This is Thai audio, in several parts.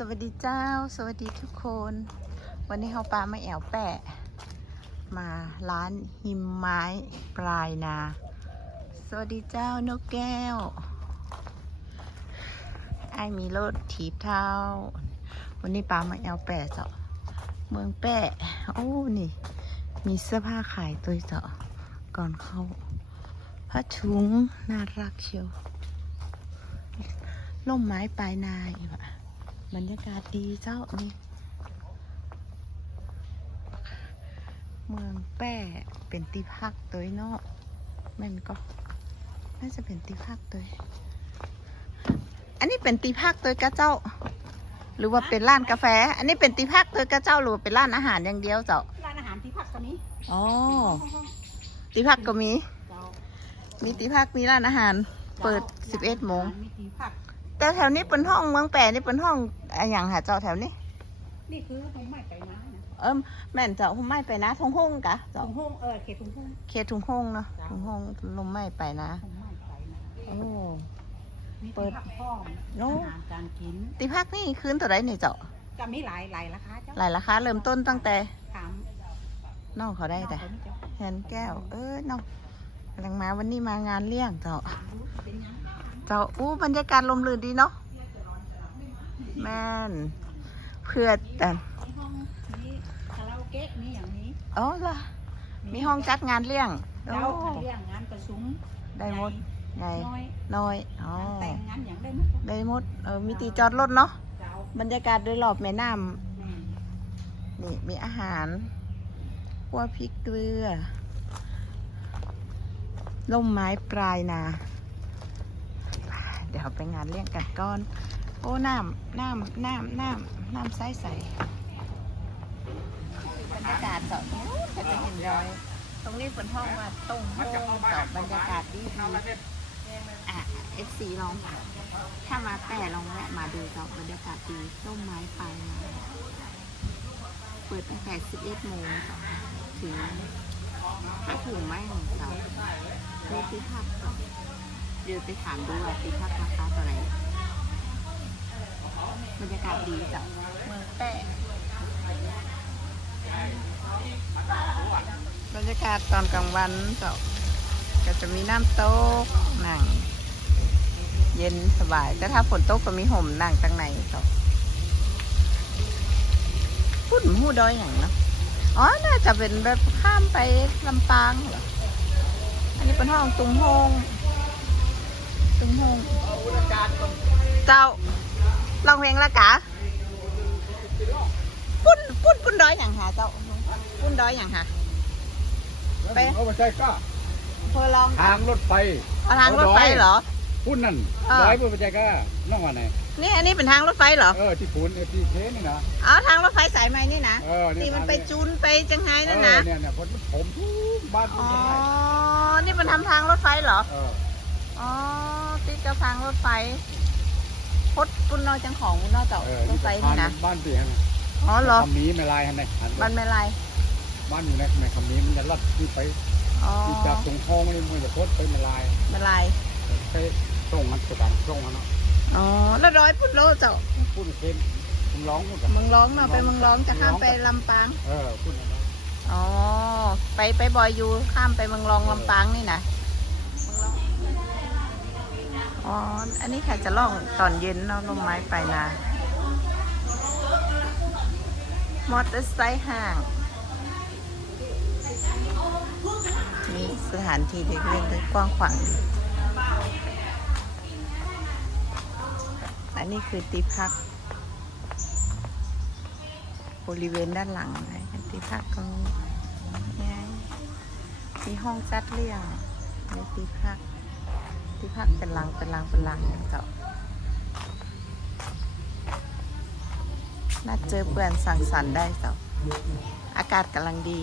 สวัสดีเจ้า สวัสดีทุกคน วันนี้เขาปลามาแอวแปะ มาร้านหิมไม้ปลายนา สวัสดีเจ้านกแก้ว ไอมีรถถีบเท้า วันนี้ปลามาแอวแปะเจ้าเมืองแปะ โอ้ นี่ มีเสื้อผ้าขายตัวเจ้าก่อนเข้าผ้าถุงน่ารักเชียวล่มไม้ปลายนาอีกอะ บรรยากาศดีเจ้านี่เมืองแป้เป็นตีพักตัวเนาะแม่นก็น่าจะเป็นตีพักตัวอันนี้เป็นตีพักตัวกะเจ้า หรือว่าเป็นร้านกาแฟ อันนี้เป็นตีพักตัวกะเจ้าหรือว่าเป็นร้านอาหารอย่างเดียวเจ้าร้านอาหารที่พักก็มีอ๋อตีพักก็มีเจ้ามีตีพักมีร้านอาหาร เปิด11โมงมีที่พัก แต่แถวนี้เป็นห้องเมืองแปรนี่เป็นห้องอะไรอย่างหาเจ้าแถวนี้ นี่คือตรงไม้ไปนะนะเอิมแม่นเจ้าหุ่มไม้ไปนะทงห้องกะตรเจ้างห้องเออเขตตรงห้องเขตทุงห้องเนาะจ้ะทุงห้องลมไม้ไปนะตรงไม้ไปนะโอ้มีเปิที่ดพักห้องโน้ อาหารการกินตีพักนี่คืนตัวไรนี่เจ้าจะมีหลายหลายราคาเจ้าหลายราคาเริ่มต้นตั้งแต่ถามน้องเขาได้แต่น้องคนนี้เจ้าเห็นแก้ว เออน้องกำลังมาวันนี้มางานเลี้ยงเจ้าถามดูเป็นยัง เจ้าอู้บรรยากาศลมลื่นดีเนาะแม่นเพื่อแต่มีห้องมีคาราโอเกะมีอย่างนี้อ๋อล่ะมีห้องจัดงานเลี้ยงโอ้แล้วเรื่องงานประชุมได้หมดไงน้อยน้อยอ๋องานแต่งงานอย่างได้ไหมได้หมดเออมีตีจอดรถเนาะเจ้าบรรยากาศโดยรอบแม่น้อืมำนี่มีอาหารขั่วพริกเกลือล่มไม้ปลายนา เดี๋ยวไปงานเลี้ยงกันก่อน โอ้น้ำน้ำน้ำน้ำน้ำใสใสบรรยากาศเจาะนู้นจะเห็นรอย ตรงนี้เป็นห้องว่าตรงโฮงเจาะบรรยากาศดีดีอะ FC ลอง ถ้ามาแต่ลองแวะมาดูเจาะบรรยากาศดีต้นไม้ไปลาเปิดตั้งแต่11โมงถึงถ้าถึงไม่ของเจ้ามีที่พักเจ้า เดี๋ยวไปถามดูว่าที่พักราคาเท่าไหร่บรรยากาศดีจ้าเมืองแปะบรรยากาศตอนกลางวันเจ้าก็จะมีน้ำตกหนังเย็นสบาย แต่ถ้าฝนตกก็มีห่มหนังตั้งในต่อพูดหูดอยอย่างเนาะอ๋อ น่าจะเป็นแบบข้ามไปลำปางเหรอ อันนี้เป็นห้องตุงโฮง ตุงโฮงเจ้าลองเพลงละกะปุ้นปุ้นปุ้นดอยอย่างหาเจ้าปุ้นดอยอย่างหาไปเอาไปใช่ก็เพื่อลองทางรถไฟเอาทางรถไฟเหรอพุ่นนั่นเออร้อยเพื่อไปใช่ก็น้องว่าไหนนี่อันนี้เป็นทางรถไฟเหรอเออที่พุ่นเออที่เทนี่นะอ๋อทางรถไฟสายไหมนี่นะเออเนี่ยที่มันไปทางเนี่ยจูนไปจังไห้นั่นนะเออเนี่ยเนี่ยคนมันผมทุกบ้านทุอ๋กอคนนี่มันทำทางรถไฟเหรอเอออ๋อ ติดกับทางรถไฟพดปุนนอยจังของปุนนอยเจ้าเออรถไฟนี่นะ บ้านเตียงอ๋อเหรอคำนี้ไม่ลายฮะไหนหันมันไม่ไรบ้านอยู่ในในคำนี้มันจะลัดที่ไปอ๋อที่จากตรงคลองมันมันจะพดไปมาลายไม่ไรไปตรงนั้นสุดานตรงนั้นเนาะอ๋อแล้วร้อยพุดโลเจ้าพุ่นเค็มผมร้องพุ่นกับเมึงร้องเนาะไปเมึงร้องจะข้ามไปลำปาง เออพุ่นอะไรอ๋อ ไปไปบอยอยู่ข้ามไปเมืองรองลำปางนี่นะ อ๋อ อันนี้ค่ะจะล่องตอนเย็นเนาะลมไม้ไปนามอเตอร์ไซค์ห่าง มีสถานที่เด็กเล่นกว้างขวางดีอันนี้คือตีพัก บริเวณด้านหลังนะที่พักก็มีไงมีห้องจัดเลี้ยงมีที่พัก ที่พักเป็นลังเป็นลังเป็นลังเจ้าน่าเจอเพื่อนสั่งสรรค์ได้เจ้าอากาศกำลังดี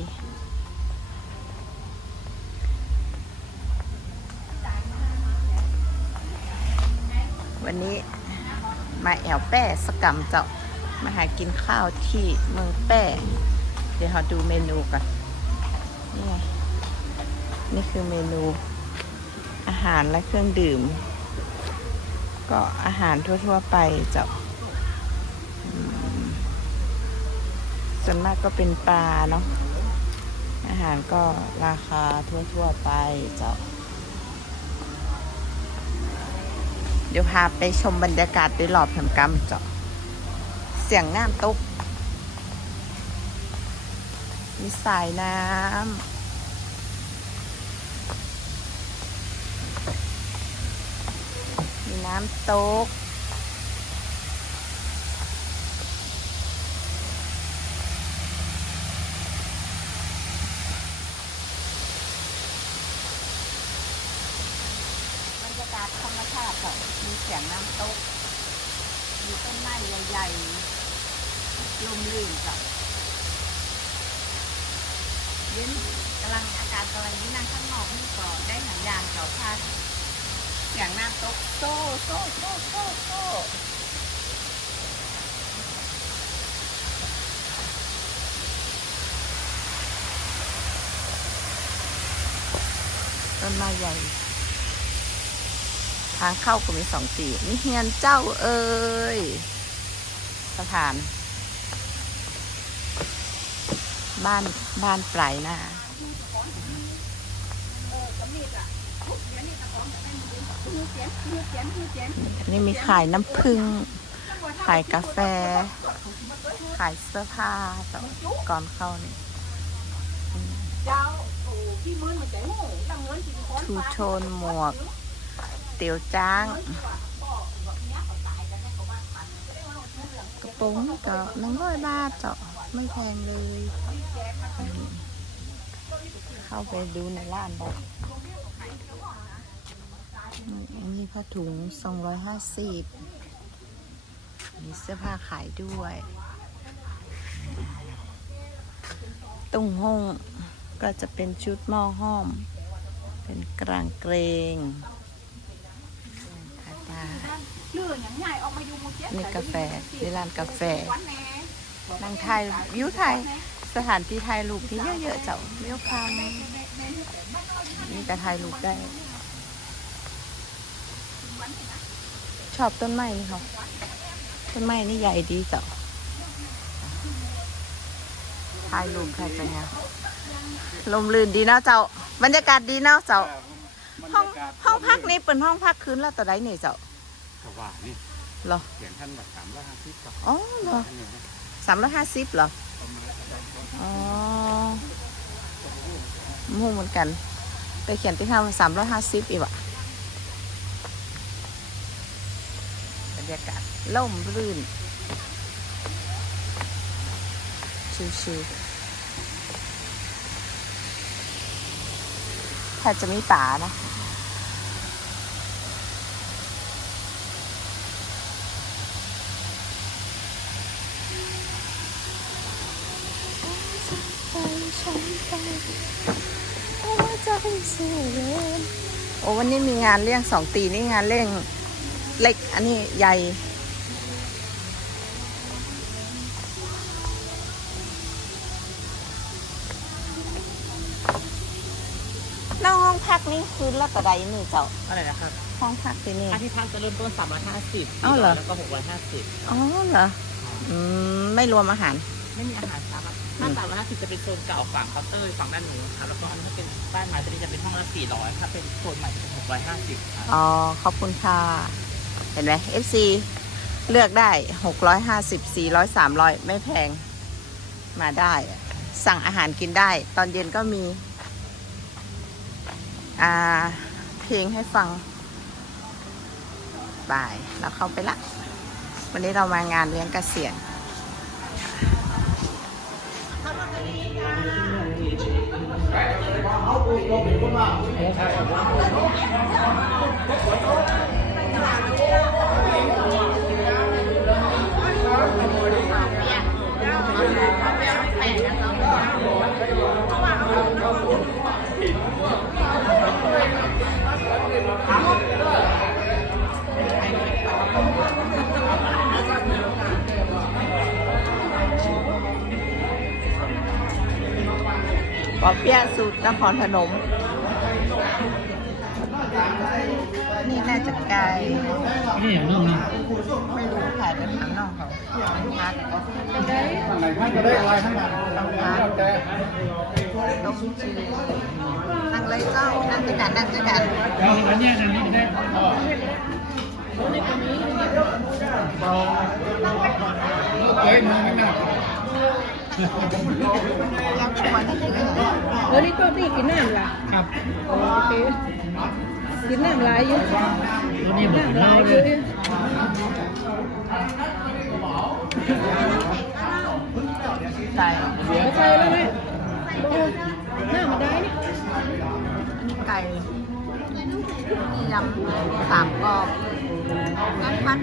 วันนี้มาแอวแป้สกรรมเจ้ามาหากินข้าวที่เมืองแป้ เดี๋ยวเราดูเมนูกันนี่ไงนี่คือเมนู อาหารและเครื่องดื่ม ก็อาหารทั่ว ๆ ไปเจ้าวนมากก็เป็นปลาเนาะอาหารก็ราคาทั่ว ๆ ไปเจ้า เดี๋ยวพาไปชมบรรยากาศด้วยรอบแหมกำเจ้า เสียงน้ำตกมีสายน้ำ น้ำตก บรรยากาศธรรมชาติค่ะมีเสียงน้ำตก มีต้นไม้ใหญ่ๆลมลื่นจ้ะเย็นกำลังอากาศกำลังนี่นั่งข้างนอกนี่ก็ได้หนังยางเก่าพาด เสียงน้ำตกโซ่โซ่โซ่โซ่โซ่ต้นไม้ใหญ่ ทางเข้าก็มีสองตีมีเฮียนเจ้าเอ้ยสถาน บ้านบ้านปลายหน้า นี่มีขายน้ำผึ้ง ขายกาแฟ ขายเสื้อผ้าต่อก่อนเข้านี่ทูโทนหมวก เตียวจ้าง กระปรงก็หนึ่งร้อยบาทเจาะไม่แพงเลย เข้าไปดูในร้านได้อืม อันนี้ผ้าถุงสองร้อยห้าสิบมีเสื้อผ้าขายด้วย ตุ้งห้องก็จะเป็นชุดหม้อห้อม เป็นกลางเกรงค่ะจ้าเลื่อนอย่างใหญ่ออกมาอยู่มูเจ็ดนี่กาแฟนี่ร้านกาแฟนแน่นั่งไทยวิวไทย สถานที่ไทยรูปที่เยอะๆเจ้าเรียวคำนี่แต่ไทยรูปได้ ชอบต้นไม้นี่เขาต้นไม้นี่ใหญ่ดีเจ้าถ่ายรูปใครไปงามลมลื่นดีเนาะเจ้า บรรยากาศดีเนาะเจ้า ห้องห้องพักนี้เป็นห้องพักคืนละต่อไดนี่เจ้าสว่างนี่เหรอเขียนท่านแบบสามร้อยห้าสิบกับอ๋อเหรอท่านหนึ่งนะสามร้อยห้าสิบเหรออ๋อหมูเหมือนกันไปเขียนที่ข้างสามร้อยห้าสิบอีกวะ รรยากาศล่มรื่น ชิวๆถ้าจะมีป่านะโอ้วันนี้มีงานเลี้ยงสองตีนี่งานเลี้ยง เล็ก อันนี้ใหญ่นอกห้องพักนี่คืนละต่อใดนี่เจ้า อะไรนะครับห้องพักที่นี่ ค่าที่พักจะเริ่มต้น 350อ้าวเหรอ แล้วก็ 650 อ๋อเหรอ อืม ไม่รวมอาหาร ไม่มีอาหารสามารถถ้า350 จะเป็นโซนเก่าฝั่งเคาน์เตอร์ฝั่งด้านหนูครับแล้วก็อันนี้ถ้าเป็นบ้านไม้ตัวนี้จะเป็นห้องละ400ถ้าเป็นโซนใหม่จะเป็น650ครับ อ๋อ ขอบคุณค่ะ เห็นไหม FC เลือกได้ 650 400 300 ไม่แพงมาได้ สั่งอาหารกินได้ ตอนเย็นก็มี อ่า เพลงให้ฟังบ่ายเราเข้าไปละ วันนี้เรามางานเลี้ยงเกษียณป อเปี๊ยะสูตรนครพนม นี่น่าจะไกลนี่อย่างนึงนะไม่รู้ถ่ายไปถามน้องเขานัดเป็นไงไหนท่านก็ได้อะไรทั้งนั้นทำงานแล้วแต่ต้มจืดนั่งเลยเจ้านั่งด้วยกันนั่งด้วยกันแล้วอันนี้อันนี้ได้ก็ในตรงนี้เบาลูกเอ้ยมึงไม่น่า เลยเออนี่ก็ตีกินน้ำล่ะครับ โอเคกินน้ำลายอยู่ตัวนี้หมดน้ำแล้ลาวยอเลยู่ยดิใส่เอาใส่แล้วไหมโอ้หน้ามาได้นี่อันนี้ไก่มียำสามกรอบน้ำพัด